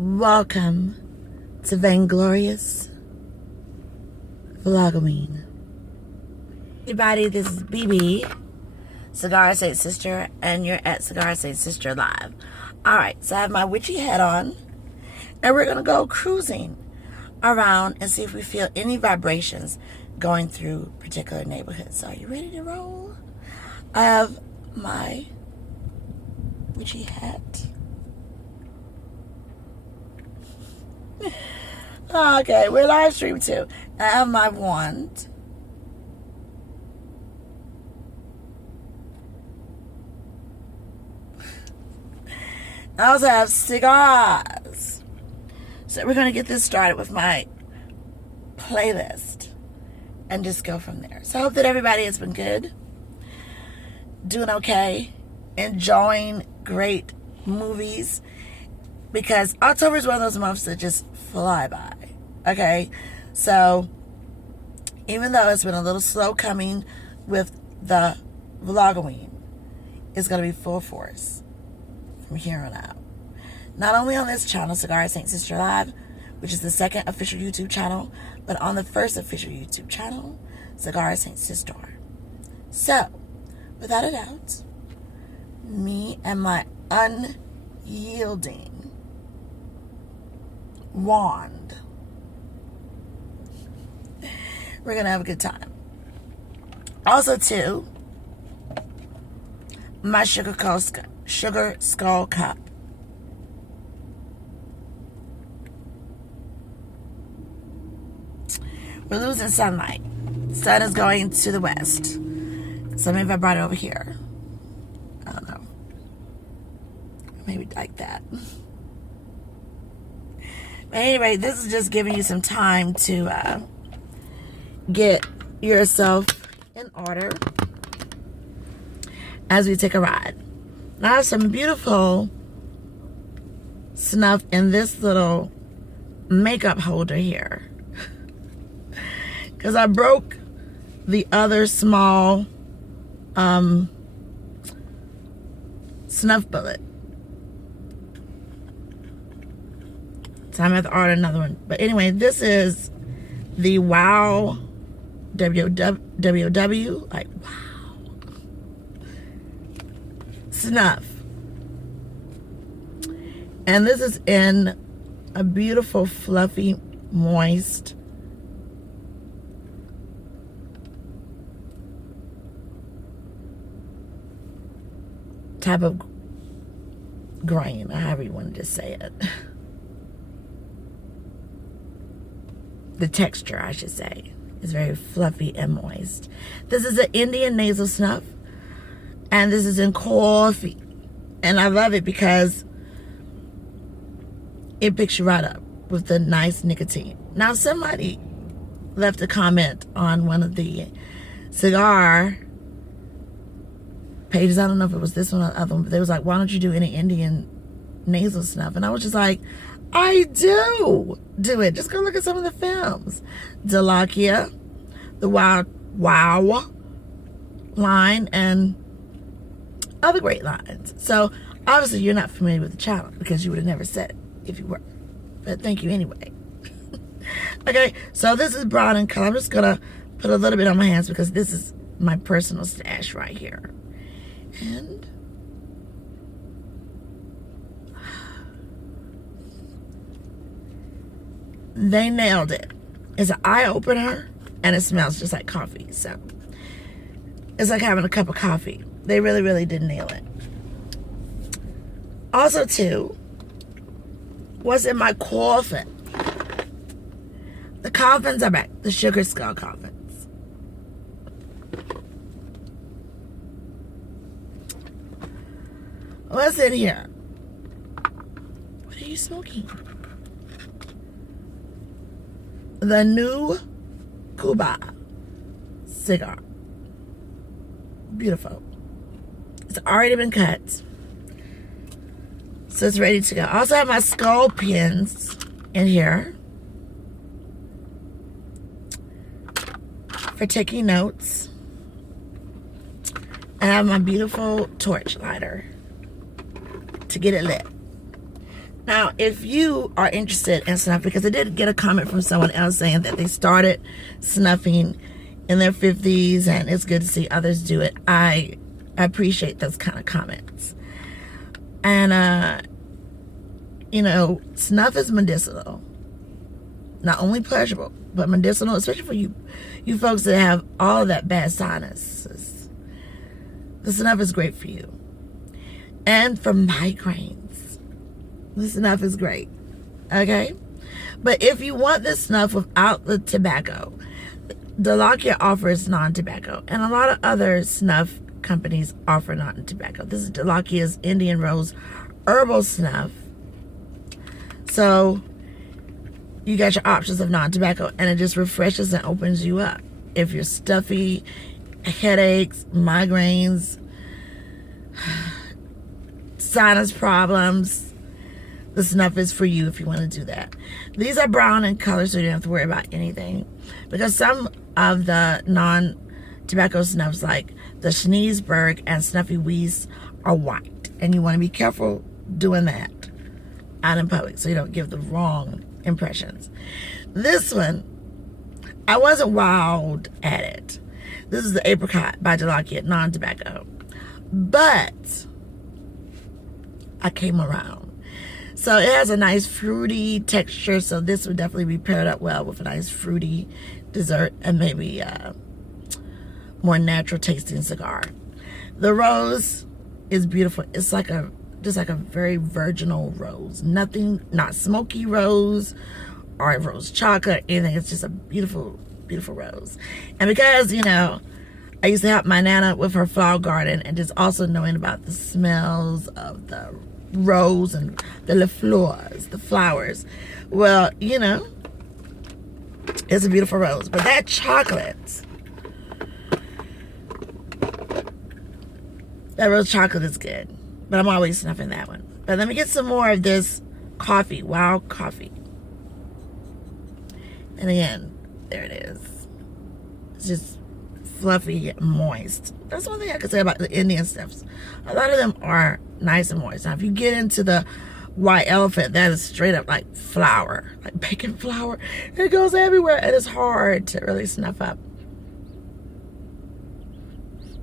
Welcome to Vainglorious Vlogoween. Everybody, this is BB, Cigar Saint Sister, and you're at Cigar Saint Sister Live. Alright, so I have my witchy hat on, and we're going to go cruising around and see if we feel any vibrations going through particular neighborhoods. So are you ready to roll? I have my witchy hat. Okay, we're live stream too. I have my wand. I also have cigars. So we're going to get this started with my playlist and just go from there. So I hope that everybody has been good, doing okay, enjoying great movies, because October is one of those months that just fly by. Okay, so even though it's been a little slow coming with the Vlogoween, it's going to be full force from here on out. Not only on this channel, Cigar Saint Sister Live, which is the second official YouTube channel, but on the first official YouTube channel, Cigar Saint Sister. So, without a doubt, me and my unyielding wand, we're gonna have a good time. Also, too, my sugar skull cup. We're losing sunlight. Sun is going to the west. So maybe if I brought it over here, I don't know, maybe like that. But anyway, this is just giving you some time to get yourself in order as we take a ride. Now I have some beautiful snuff in this little makeup holder here, because I broke the other small snuff bullet. So I'm going to have to order another one. But anyway, this is the Wow WWW, like wow, snuff. And this is in a beautiful, fluffy, moist type of grain, or however you wanted to say it. The texture, I should say, is very fluffy and moist. This is an Indian nasal snuff, and this is in coffee. And I love it because it picks you right up with the nice nicotine. Now, somebody left a comment on one of the cigar pages. I don't know if it was this one or the other one, but they was like, why don't you do any Indian nasal snuff? And I was just like, I do it. Just go look at some of the films. Talkie, the Wow line, and other great lines. So obviously you're not familiar with the channel, because you would have never said it if you were. But thank you anyway. Okay, so this is brown in color. I'm just gonna put a little bit on my hands because this is my personal stash right here. And they nailed it. It's an eye opener, and it smells just like coffee. So it's like having a cup of coffee. They really, really did nail it. Also, too, what's in my coffin? The coffins are back. The sugar skull coffins. What's in here? What are you smoking? The new Cuba Cigar. Beautiful. It's already been cut, so it's ready to go. I also have my skull pins in here for taking notes. And I have my beautiful torch lighter to get it lit. Now, if you are interested in snuff, because I did get a comment from someone else saying that they started snuffing in their 50s and it's good to see others do it. I appreciate those kind of comments. And, you know, snuff is medicinal. Not only pleasurable, but medicinal, especially for you folks that have all of that bad sinuses. The snuff is great for you. And for migraines, the snuff is great. Okay? But if you want this snuff without the tobacco, Talkie offers non-tobacco. And a lot of other snuff companies offer non-tobacco. This is Talkie's Indian Rose Herbal Snuff. So you got your options of non-tobacco, and it just refreshes and opens you up. If you're stuffy, headaches, migraines, sinus problems, the snuff is for you if you want to do that. These are brown in color, so you don't have to worry about anything. Because some of the non-tobacco snuffs, like the Schneesberg and Snuffy Wheeze, are white. And you want to be careful doing that out in public so you don't give the wrong impressions. This one, I wasn't wild at it. This is the Apricot by Talkie, non-tobacco. But I came around. So it has a nice fruity texture, so this would definitely be paired up well with a nice fruity dessert and maybe more natural tasting cigar. The rose is beautiful. It's like just like a very virginal rose. Nothing, not smoky rose or rose chocolate, anything. It's just a beautiful, beautiful rose. And because, you know, I used to help my Nana with her flower garden, and just also knowing about the smells of the rose and the flowers, the flowers. Well, you know, it's a beautiful rose. But that chocolate, that rose chocolate is good. But I'm always snuffing that one. But let me get some more of this coffee, wild coffee. And again, there it is. It's just fluffy yet moist. That's one thing I could say about the Indian stuffs. A lot of them are nice and moist. Now, if you get into the white elephant, that is straight up like flour, like baking flour. It goes everywhere, and it's hard to really snuff up.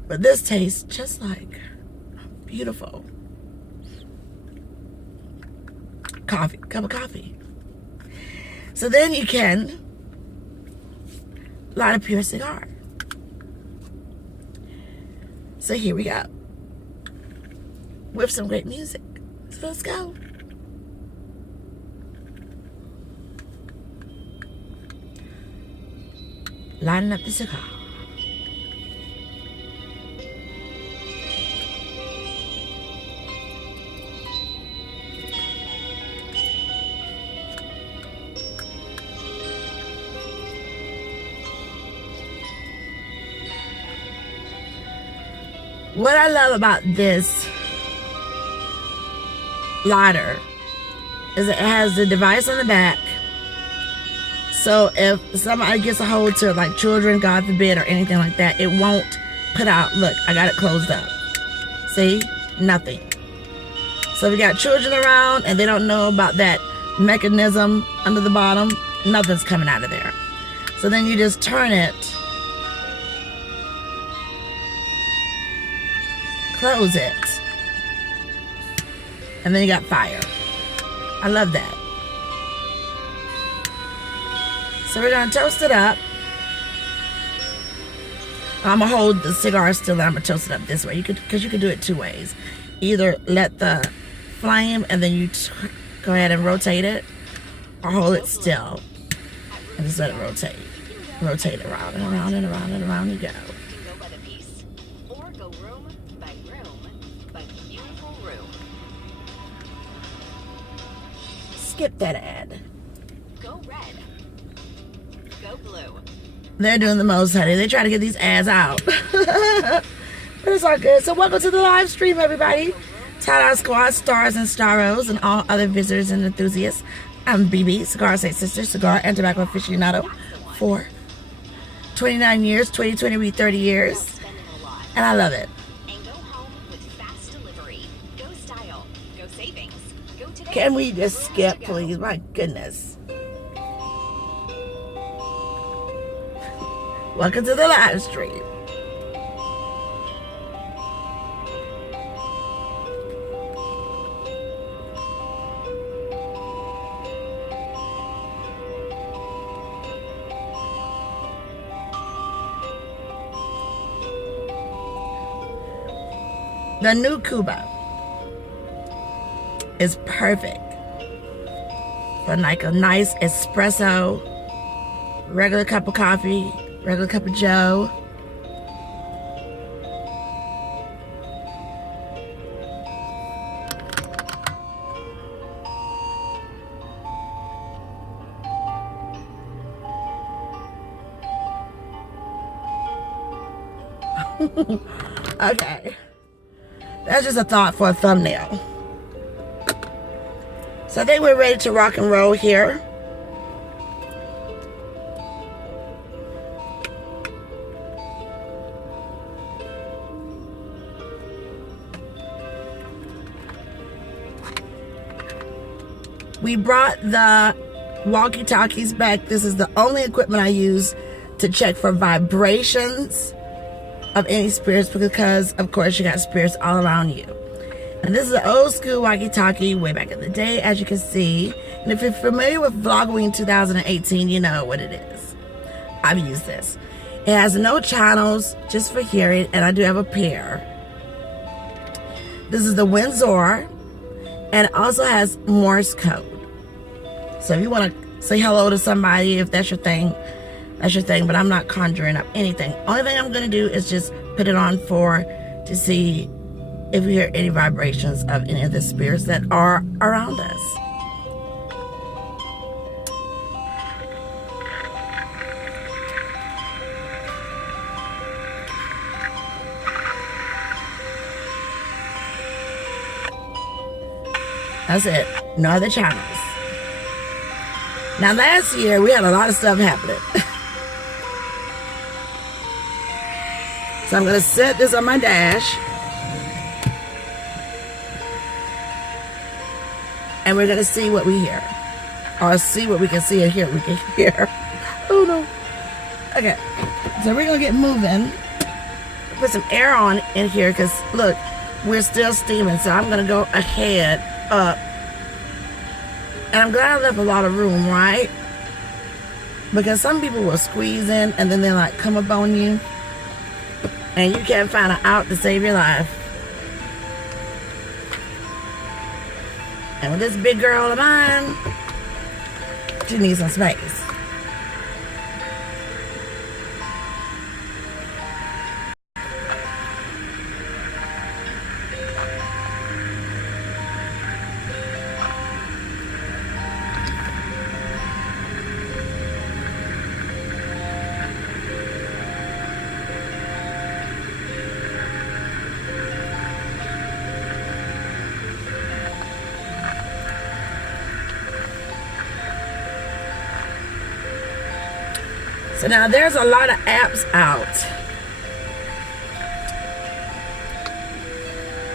But this tastes just like beautiful coffee, cup of coffee. So then you can light a pure cigar. So here we go, with some great music. So let's go. Lighting up the cigar. What I love about this lighter is it has the device on the back. So if somebody gets a hold to, like children, God forbid, or anything like that, it won't put out. Look, I got it closed up. See? Nothing. So if you got children around and they don't know about that mechanism under the bottom, nothing's coming out of there. So then you just turn it, close it, and then you got fire. I love that. So we're gonna toast it up. I'm gonna hold the cigar still, and I'm gonna toast it up this way. Because you could do it two ways. Either let the flame and then you go ahead and rotate it, or hold it still and just let it rotate. Rotate it around and around and around and around you go. Skip that ad. Go red. Go blue. They're doing the most, honey. They try to get these ads out. But it's all good. So welcome to the live stream, everybody. Tie-dye squad, stars and starros, and all other visitors and enthusiasts. I'm BB, Cigar Saint Sister, cigar and tobacco aficionado for 29 years. 2020 will be 30 years. And I love it. Can we just skip, please? My goodness. Welcome to the live stream. The new Cuba is perfect for like a nice espresso, regular cup of coffee, regular cup of joe. Okay. That's just a thought for a thumbnail. So I think we're ready to rock and roll here. We brought the walkie-talkies back. This is the only equipment I use to check for vibrations of any spirits, because of course you got spirits all around you. And this is an old school walkie-talkie way back in the day, as you can see. And if you're familiar with Vlogoween 2018, you know what it is. I've used this. It has no channels, just for hearing, and I do have a pair. This is the Windsor, and it also has Morse code. So if you want to say hello to somebody, if that's your thing, that's your thing, but I'm not conjuring up anything. Only thing I'm going to do is just put it on to see if we hear any vibrations of any of the spirits that are around us. That's it. No other channels. Now last year we had a lot of stuff happening. So I'm going to set this on my dash. And we're going to see what we hear. Or see what we can see and hear what we can hear. Oh no. Okay. So we're going to get moving. Put some air on in here because look, we're still steaming. So I'm going to go ahead up. And I'm glad I left a lot of room, right? Because some people will squeeze in and then they like come up on you. And you can't find an out to save your life. And with this big girl of mine, she needs some space. So now there's a lot of apps out.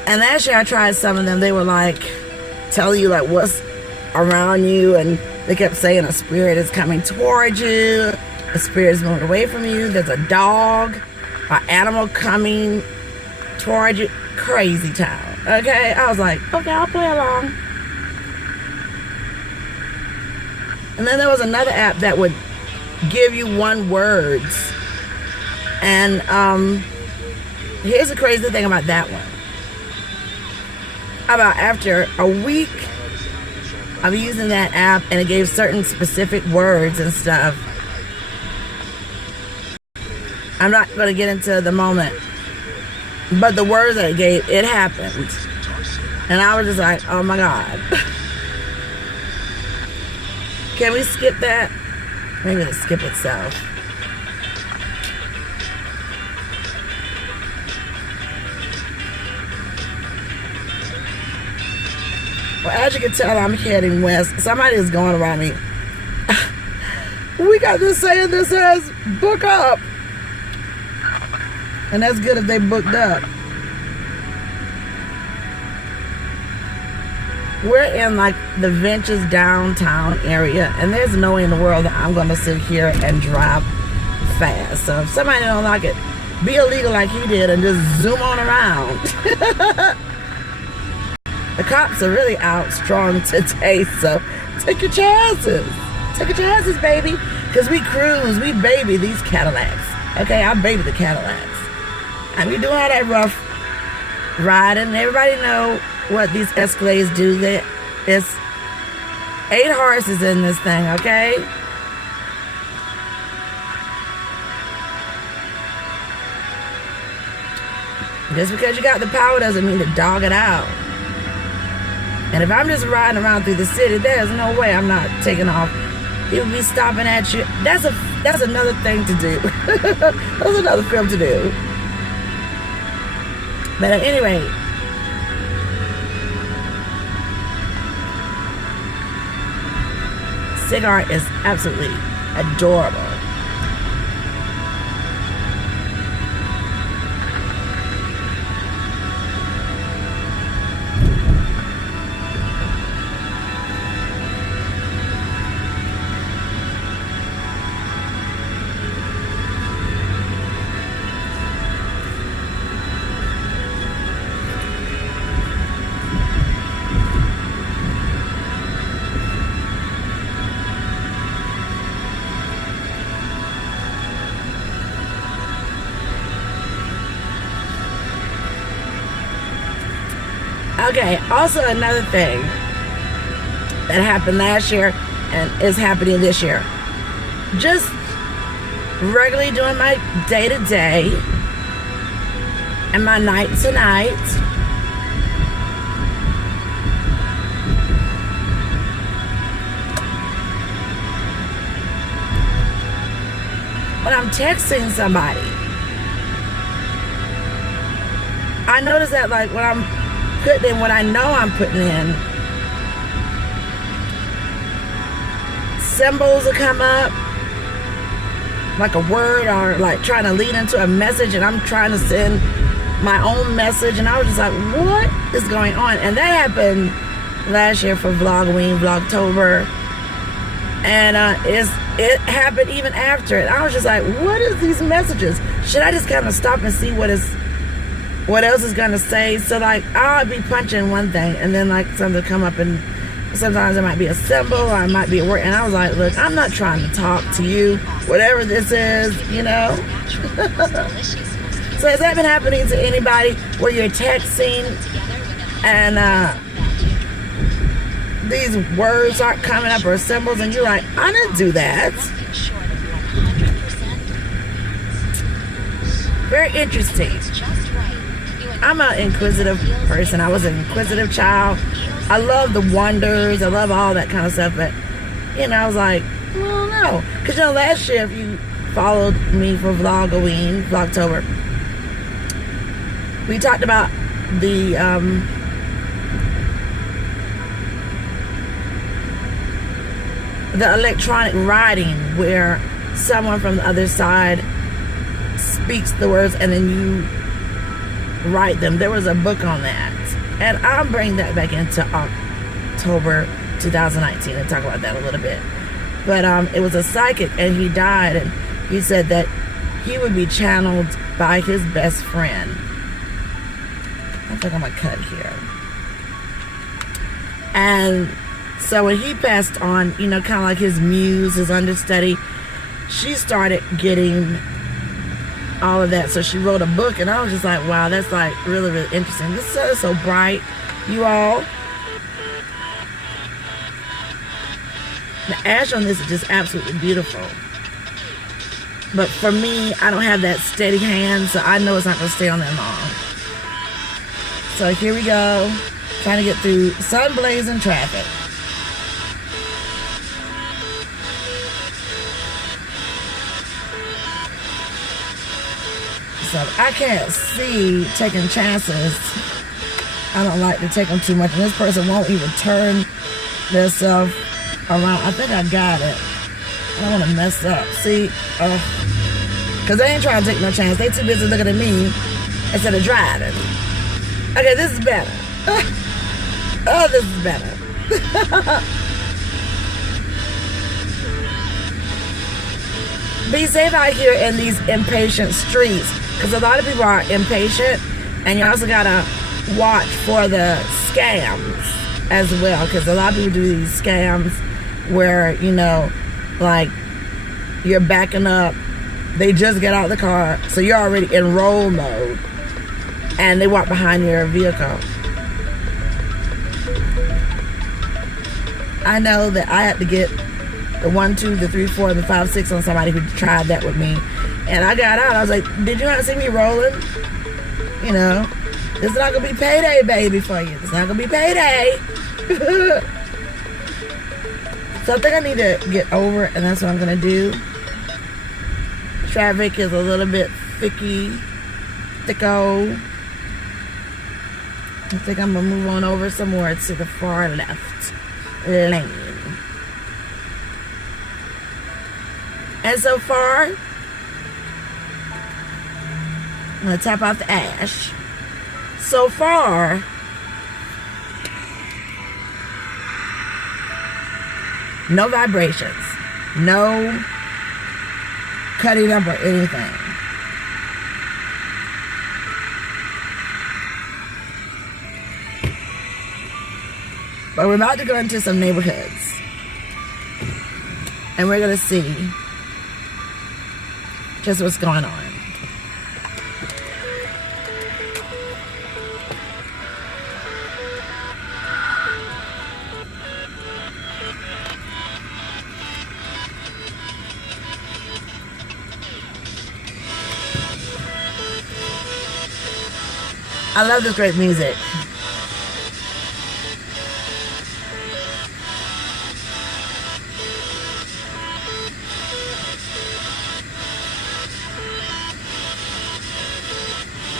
And last year I tried some of them. They were like telling you like what's around you, and they kept saying a spirit is coming towards you, a spirit is moving away from you, there's a dog, an animal coming towards you. Crazy town. Okay, I was like, okay, I'll play along. And then there was another app that would give you one words, and here's the crazy thing about that one. About after a week of using that app, and it gave certain specific words and stuff. I'm not going to get into the moment, but the words that it gave, it happened, and I was just like, oh my god. Can we skip that? Maybe it'll skip itself. Well, as you can tell, I'm heading west. Somebody is going around me. We got this saying that says, book up. And that's good if they booked up. we're in like the Ventures downtown area, and there's no way in the world that I'm gonna sit here and drive fast. So if somebody don't like it, be illegal like he did and just zoom on around. The cops are really out strong today, so take your chances. Take your chances, baby. Because we cruise, we baby these Cadillacs. Okay, I baby the Cadillacs. I mean, doing all that rough riding. Everybody know what these Escalades do. It's 8 horses in this thing, okay? Just because you got the power doesn't mean to dog it out. And if I'm just riding around through the city, there's no way I'm not taking off. People be stopping at you. That's another thing to do. That's another film to do. But at any rate, Cigar is absolutely adorable. Okay, also another thing that happened last year and is happening this year. Just regularly doing my day-to-day and my night-to-night. When I'm texting somebody, I notice that like when I'm putting in what I know I'm putting in, symbols will come up like a word or like trying to lead into a message, and I'm trying to send my own message, and I was just like, what is going on? And that happened last year for Vlogoween, Vlogtober, and it happened even after it. I was just like, what is these messages? Should I just kind of stop and see what else is gonna say? So like I'll be punching one thing and then like something come up, and sometimes it might be a symbol or it might be a word, and I was like, look, I'm not trying to talk to you, whatever this is, you know. So has that been happening to anybody where you're texting and these words aren't coming up or symbols and you're like, I didn't do that? Very interesting. I'm an inquisitive person. I was an inquisitive child. I love the wonders. I love all that kind of stuff. But, you know, I was like, well, no. Because, you know, last year, if you followed me for Vlogoween, Vlogtober, we talked about the electronic writing where someone from the other side speaks the words and then you write them. There was a book on that, and I'll bring that back into October 2019 and talk about that a little bit. But it was a psychic, and he died, and he said that he would be channeled by his best friend. I think I'm gonna cut here. And so when he passed on, you know, kind of like his muse, his understudy, she started getting all of that. So she wrote a book, and I was just like, wow, that's like really, really interesting. This sun is so bright, you all. The ash on this is just absolutely beautiful. But for me, I don't have that steady hand, so I know it's not going to stay on that long. So here we go. Trying to get through sun blazing traffic. So I can't see taking chances. I don't like to take them too much. And this person won't even turn themselves around. I think I got it. I don't want to mess up. See? Because they ain't trying to take no chance. They too busy looking at me instead of driving. Okay, this is better. Oh, this is better. Be safe out here in these impatient streets, because a lot of people are impatient, and you also gotta watch for the scams as well, because a lot of people do these scams where, you know, like you're backing up, they just get out of the car, so you're already in roll mode, and they walk behind your vehicle. I know that I had to get the 1, 2, the 3, 4, the 5, 6 on somebody who tried that with me, and I got out. I was like, did you not see me rolling? You know, it's not gonna be payday, baby, for you. It's not gonna be payday. So I think I need to get over it, and that's what I'm gonna do. Traffic is a little bit thicko. I think I'm gonna move on over somewhere to the far left lane. And so far, I'm gonna tap off the ash. So far, no vibrations, no cutting up or anything. But we're about to go into some neighborhoods, and we're gonna see just what's going on. I love this great music.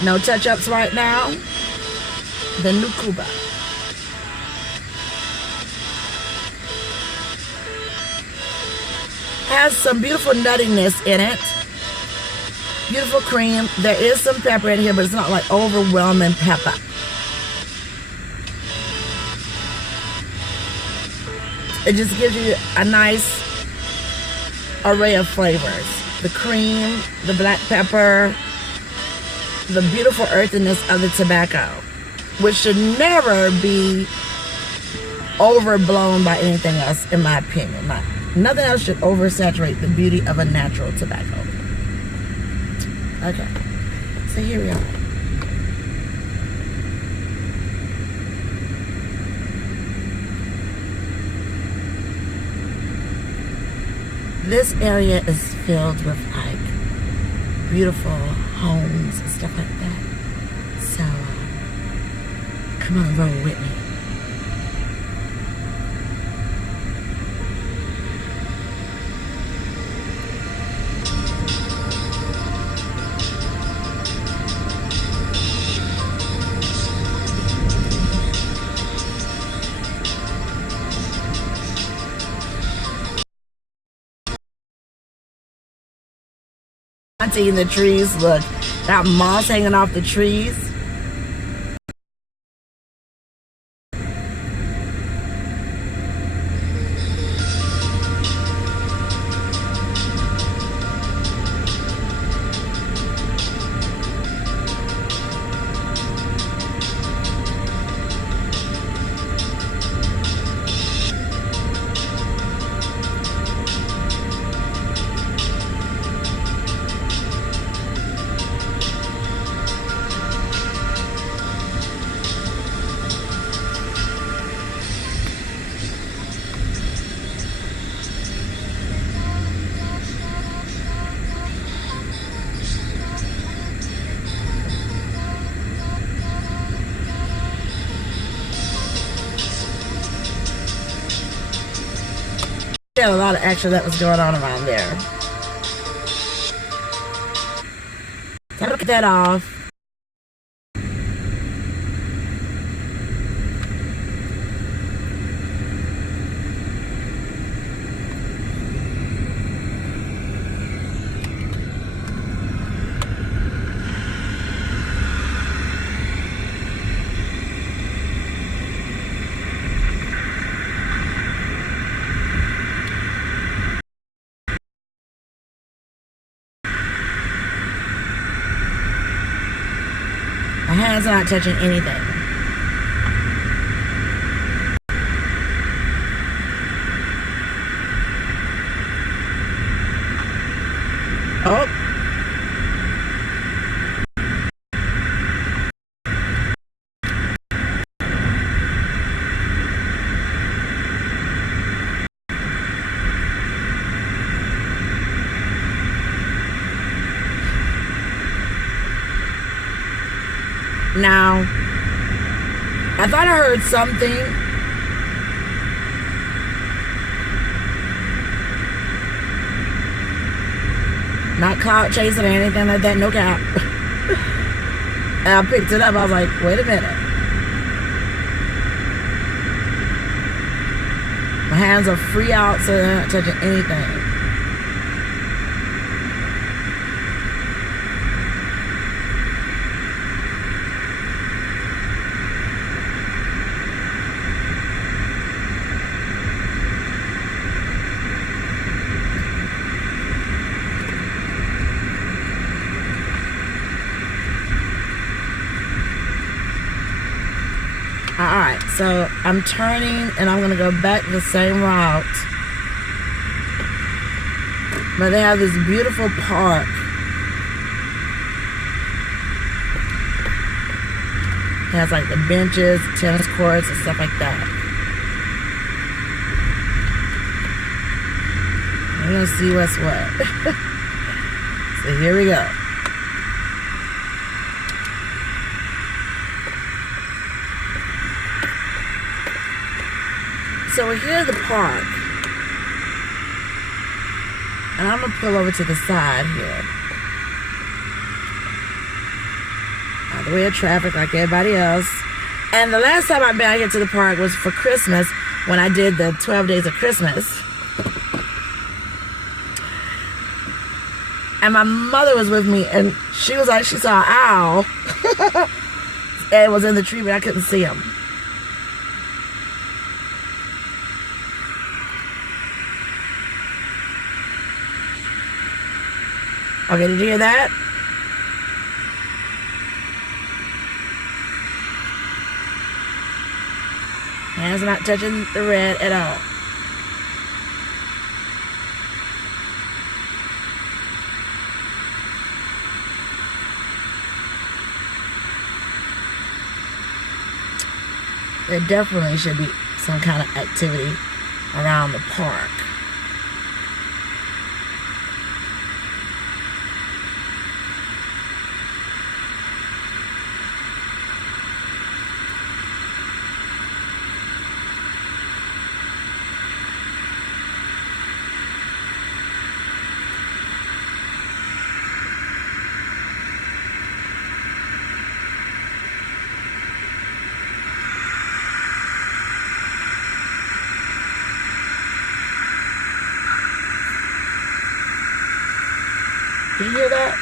No touch-ups right now. The new Cuba. Has some beautiful nuttiness in it. Beautiful cream. There is some pepper in here, but it's not like overwhelming pepper. It just gives you a nice array of flavors. The cream, the black pepper, the beautiful earthiness of the tobacco, which should never be overblown by anything else, in my opinion. Nothing else should oversaturate the beauty of a natural tobacco. Okay, so here we are. This area is filled with like beautiful homes and stuff like that. So come on, roll with me. In the trees, look, got moss hanging off the trees. A lot of action that was going on around there. So look at that off. hands are not touching anything. Oh. Now, I thought I heard something. Not cloud chasing or anything like that, no cap. And I picked it up, I was like, wait a minute. My hands are free out, so they're not touching anything. Alright, so I'm turning and I'm gonna go back the same route. But they have this beautiful park. It has like the benches, tennis courts, and stuff like that. We're gonna see what's what. So here we go. So we're here at the park, and I'm gonna pull over to the side here. Out the way of traffic like everybody else. And the last time I've been out here to the park was for Christmas, when I did the 12 days of Christmas. And my mother was with me, and she was like, she saw an owl. And it was in the tree, but I couldn't see him. Okay, did you hear that? Hands not touching the red at all. There definitely should be some kind of activity around the park. Did you hear that?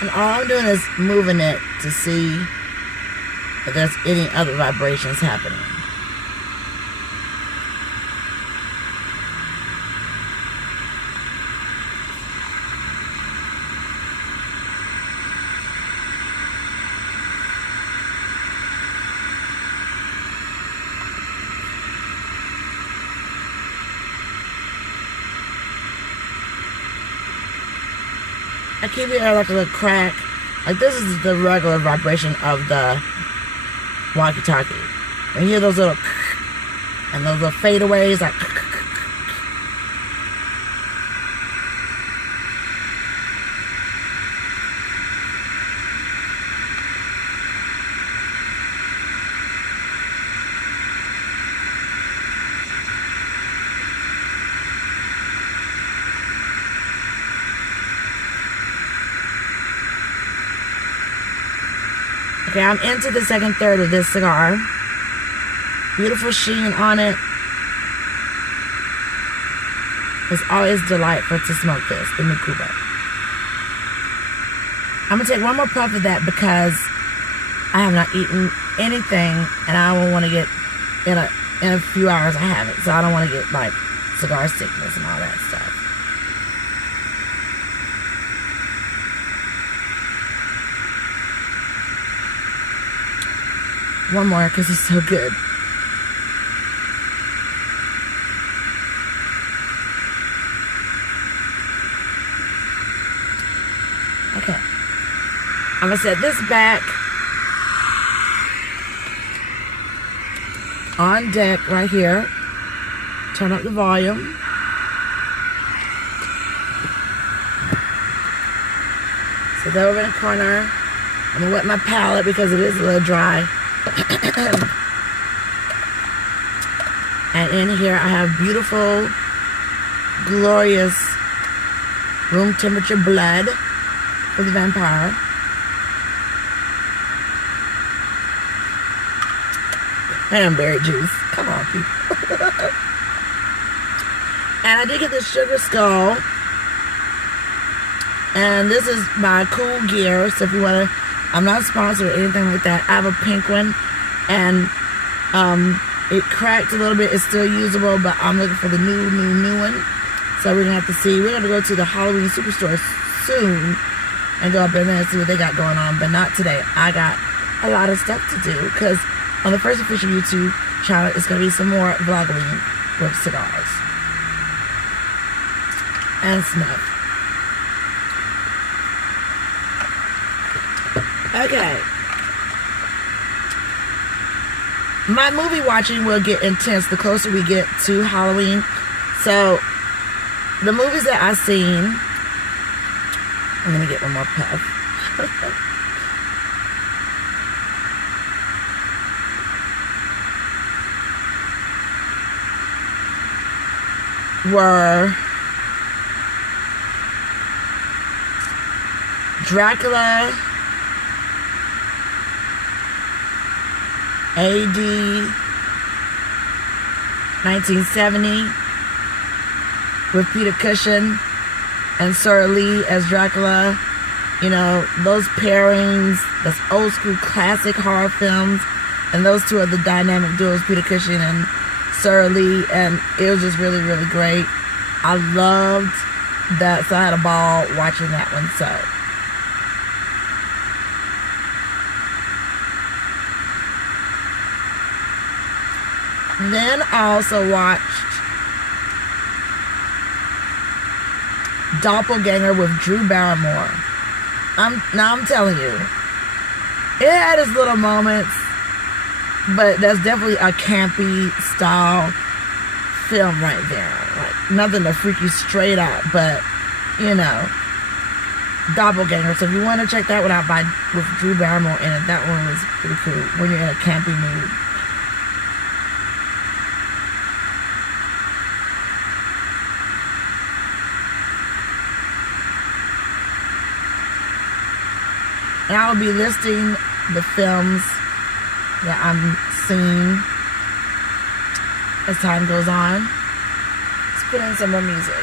And all I'm doing is moving it to see if there's any other vibrations happening. I keep hearing like a little crack. Like this is the regular vibration of the walkie-talkie. And you hear those little and those little fadeaways like. Okay, I'm into the second third of this cigar. Beautiful sheen on it. It's always delightful to smoke this, the new Cuba. I'm gonna take one more puff of that because I have not eaten anything, and I will want to get in a few hours. I haven't, so I don't want to get like cigar sickness and all that stuff. One more because it's so good. Okay. I'm going to set this back on deck right here. Turn up the volume. Set that over in the corner. I'm going to wet my palate because it is a little dry. And in here I have beautiful, glorious room temperature blood for the vampire. Cranberry juice. Come on, people. And I did get this sugar skull. And this is by Cool Gear. So if you want to, I'm not sponsored or anything like that. I have a pink one. And it cracked a little bit. It's still usable, but I'm looking for the new one. So we're going to have to see. We're going to go to the Halloween Superstore soon and go up in there and see what they got going on. But not today. I got a lot of stuff to do because on the first official YouTube channel, it's going to be some more Vlogoween with cigars and Snuff. Okay. My movie watching will get intense the closer we get to Halloween. So, the movies that I've seen... Let me get one more puff. Were Dracula, AD 1970 with Peter Cushing and Sir Lee as Dracula. You know, those pairings, those old school classic horror films, and those two are the dynamic duos, Peter Cushing and Sir Lee, and it was just really, really great. I loved that, so I had a ball watching that one. So then I also watched Doppelganger with Drew Barrymore. I'm telling you, it had its little moments, but that's definitely a campy style film right there. Like, nothing to freak you straight out, but, you know, Doppelganger. So if you want to check that one out with Drew Barrymore in it, that one was pretty cool when you're in a campy mood. And I will be listing the films that I'm seeing as time goes on. Let's put in some more music.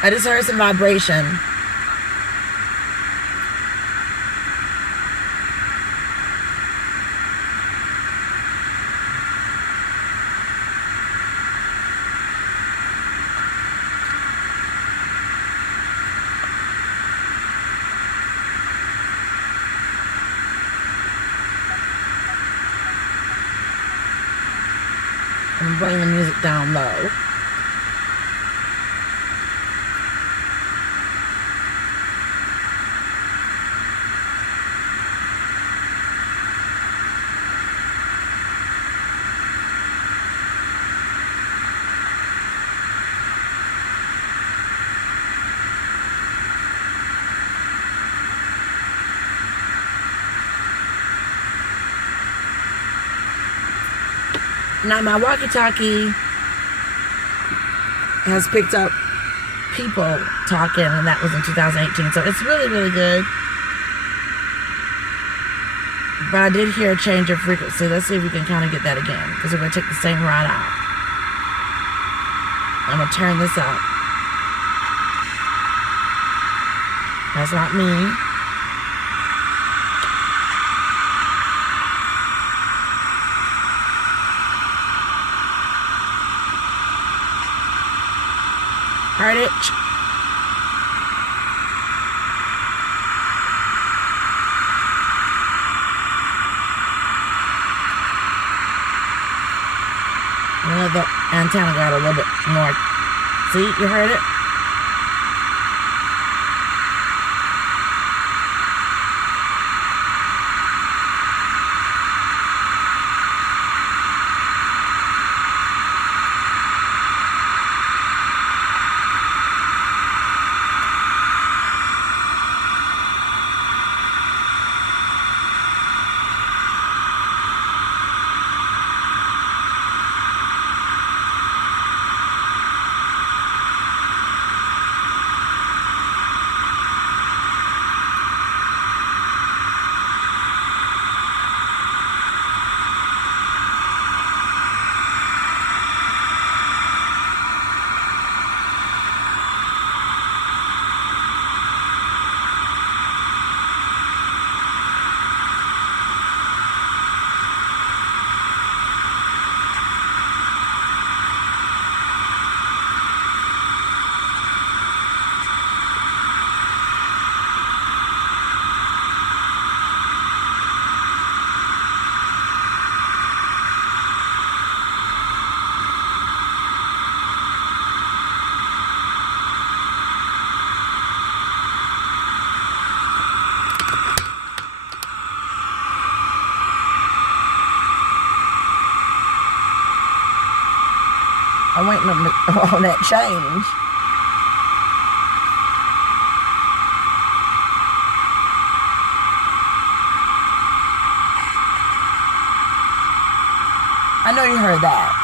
I just heard some vibration. and bring the music down low. Now my walkie-talkie has picked up people talking, and that was in 2018, so it's really, really good. But I did hear a change of frequency. Let's see if we can kind of get that again, because we're going to take the same route out. I'm going to turn this up. That's not me. Heard it? The antenna got a little bit more. See, you heard it? I'm waiting on that change. I know you heard that.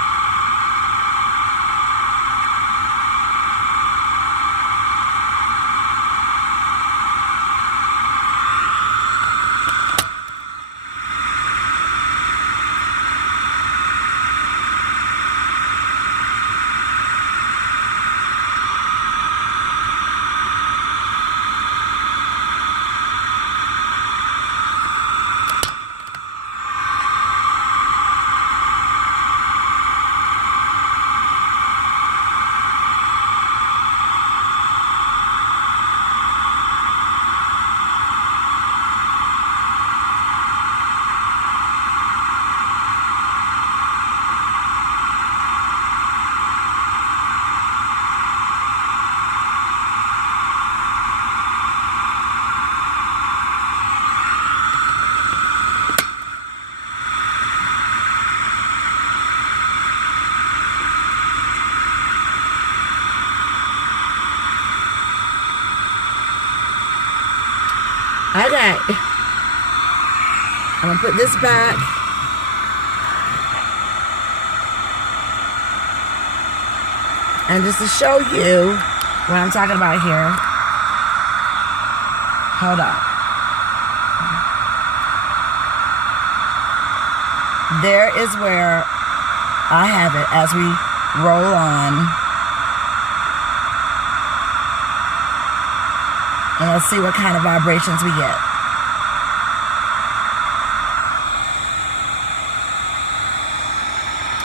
Okay, I'm gonna put this back. And just to show you what I'm talking about here, hold on. There is where I have it as we roll on. And let's see what kind of vibrations we get.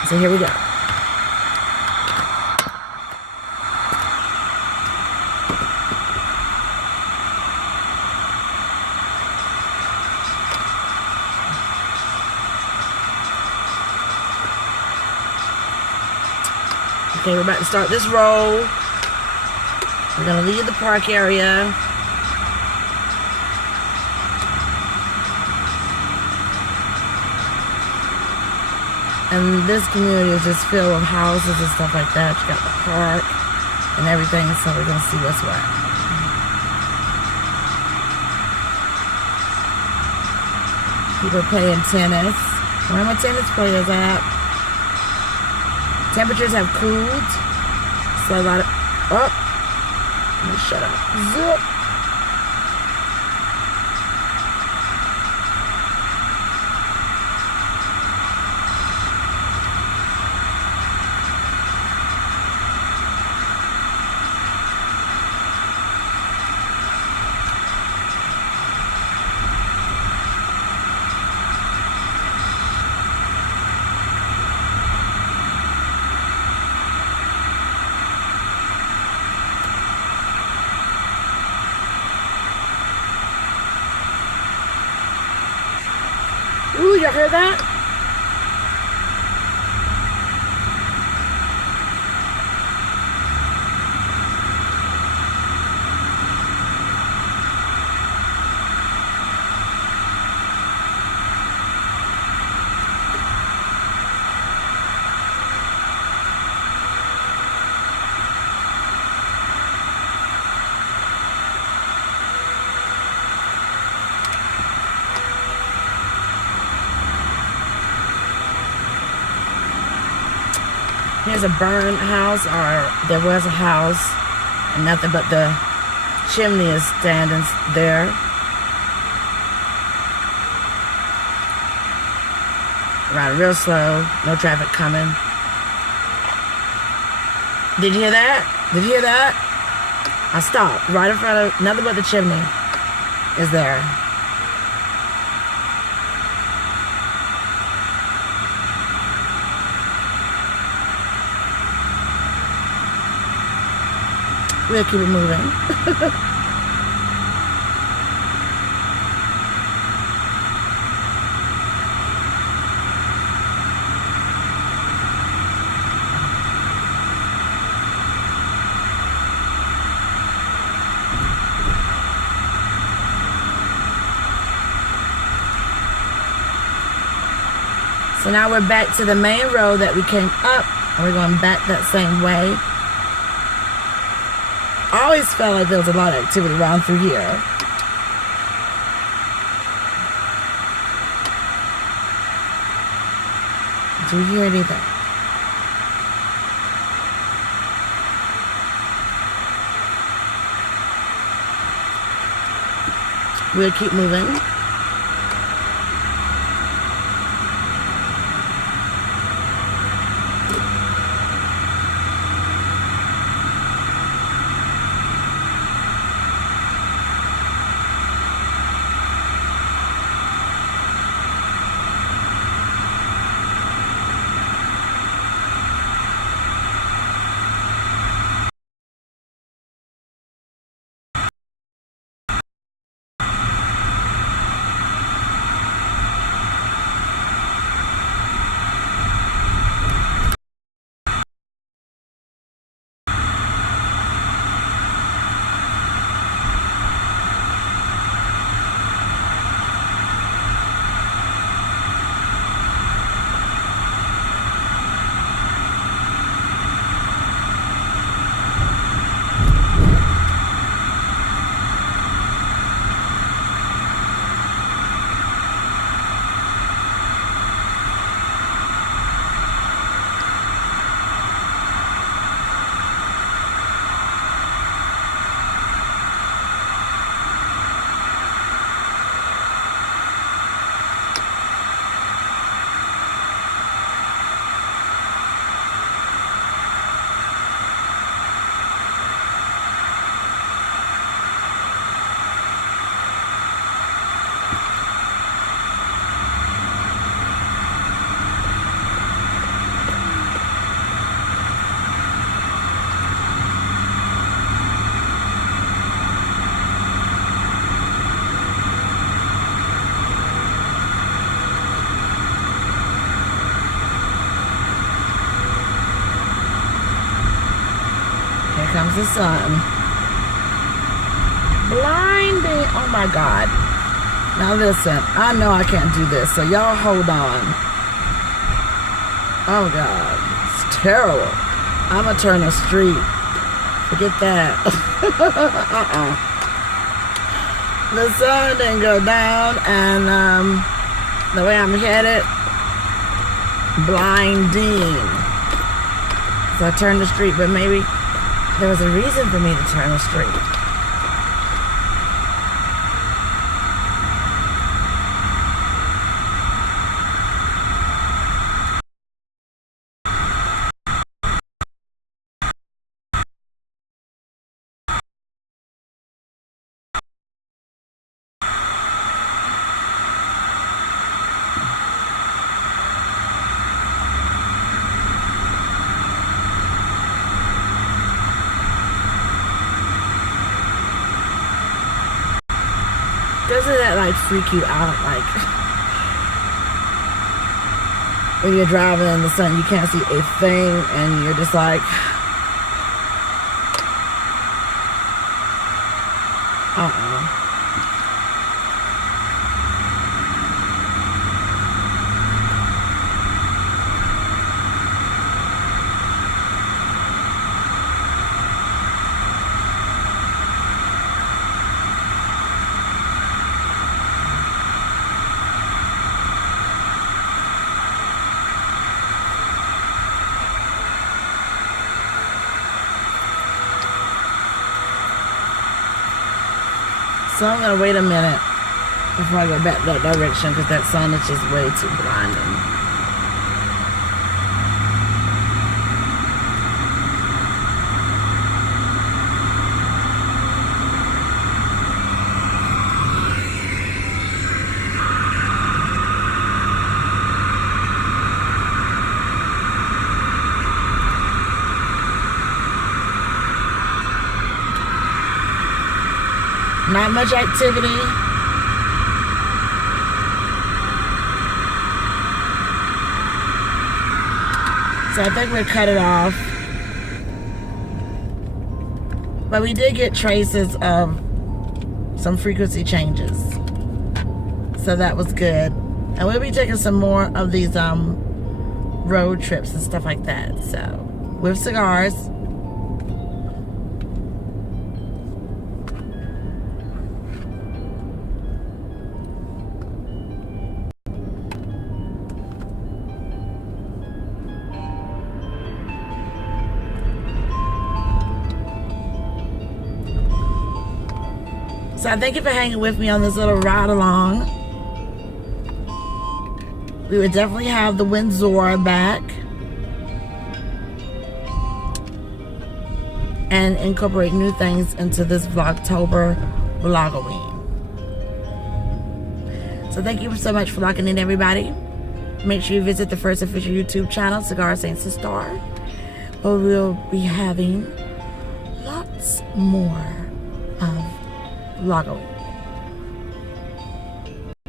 So here we go. Okay, we're about to start this roll. We're gonna leave the park area. And this community is just filled with houses and stuff like that. You got the park and everything, so we're gonna see what's what. People playing tennis. Where are my tennis players at? Temperatures have cooled. So a lot of... Oh! Let me shut up. Zip! Ooh, y'all heard that? Here's a burned house, or there was a house, and nothing but the chimney is standing there. Riding real slow, no traffic coming. Did you hear that? Did you hear that? I stopped right in front of, nothing but the chimney is there. We'll keep it moving. So now we're back to the main road that we came up, and we're going back that same way. I always felt like there was a lot of activity around through here. Do you hear anything? We'll keep moving. Here comes the sun. Blinding. Oh my God. Now listen, I know I can't do this, so y'all hold on. Oh God, it's terrible. I'm gonna turn the street. Forget that. The sun didn't go down, and the way I'm headed, blinding. So I turned the street, but maybe there was a reason for me to turn the street. Doesn't that like freak you out? Like when you're driving in the sun, you can't see a thing, and you're just like, So I'm gonna wait a minute before I go back that direction, because that sun is just way too blinding. Not much activity. So I think we'll cut it off. But we did get traces of some frequency changes. So that was good. And we'll be taking some more of these road trips and stuff like that. So, with cigars. So I thank you for hanging with me on this little ride along. We would definitely have the Windsor back and incorporate new things into this Vlogtober Vlogoween. So thank you so much for locking in, everybody. Make sure you visit the first official YouTube channel, Cigars and Star, where we'll be having lots more of Vlogoween.